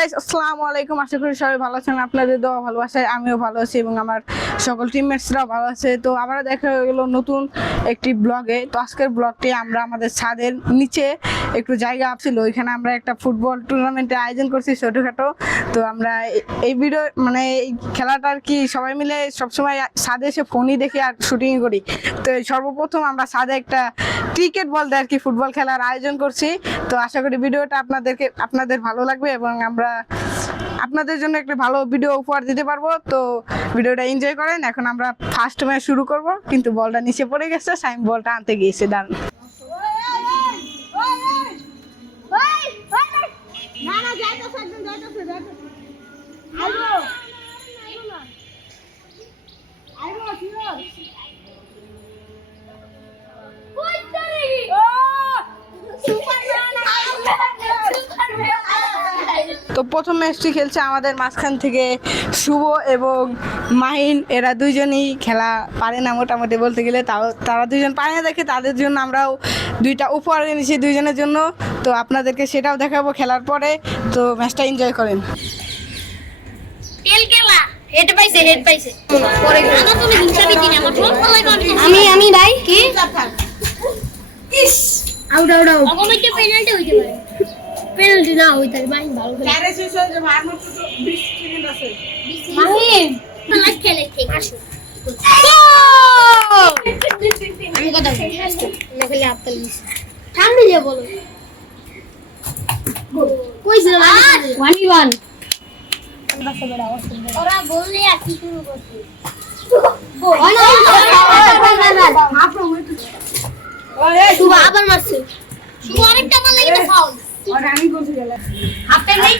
Guys, আসসালামু আলাইকুম। আশা করি সবাই ভালো আছেন। আপনাদের দোয়া ভালোবাসায় আমিও ভালো আছি এবং আমার সকল টিমমেটসরাও ভালো আছে। তো আবার দেখা গেল নতুন একটি ব্লগে। তো আজকের ব্লগটি আমরা আমাদের ছাদের নিচে একটু জায়গা ছিল, ওইখানে আমরা একটা ফুটবল টুর্নামেন্টের আয়োজন করছি ছোটোখাটো। তো আমরা এই ভিডিও মানে এই খেলাটা আর কি সবাই মিলে সবসময় ছাদে এসে ফোনই দেখি আর শুটিং করি। তো সর্বপ্রথম আমরা ছাদে একটা ক্রিকেট বল দিয়ে আর কি ফুটবল খেলার আয়োজন করছি। তো আশা করি ভিডিওটা আপনাদের ভালো লাগবে এবং আমরা আপনাদের জন্য একটা ভালো ভিডিও উপহার দিতে পারবো। তো ভিডিওটা এনজয় করেন। এখন আমরা ফার্স্ট ম্যাচ শুরু করব, কিন্তু বলটা নিচে পড়ে গেছে, সাইম বলটা আনতে গিয়েছে। দাঁড়ান, তো প্রথম ম্যাচটি খেলছে আমাদের মাঝখান থেকে শুভ এবং মাহিন। এরা দুইজনই খেলা পারে না মোটামুটি বলতে গেলে, তারা দুইজন পারে না দেখে তাদের জন্য আমরাও দুইটা উপহার এনেছি দুইজনের জন্য। তো আপনাদেরকে সেটাও দেখাবো খেলার পরে। তো ম্যাচটা এনজয় করেন। আমি ভাই কি আউট আউট আউট আমার কি পেনাল্টি হইতে পারে? পেনাল্টি না হইতে পারে ভাই, ভালো খেলে ক্যারে শেষ হয়ে যাবে, আর মাত্র 20 সেকেন্ড আছে। মাহিন লাইক খেলে ঠিক আছে। আমি কথা বলি না, খেলে আপতাল মিস সামনে যে বলো কইছিল না 1v1 ওরা বললে আর কি শুরু করছে শুভ আবার মারছে। শুভ আরেকটা মার লাগে তো ফাউল। আর আমি বলছি গেলে হাফটাইম নাই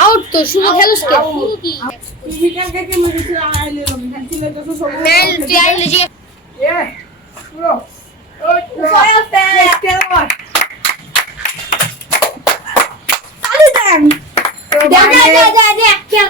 আউট। তো শুভ খেলছ কে কি ফিজিক্যাল কে মেরেছিল আইলে লম্বা ছিল তো সব মেল যাইলে যে এ পুরো ওই উপায়তে খেলোয়াড় আরে দেন তো যা যা যা যা খেল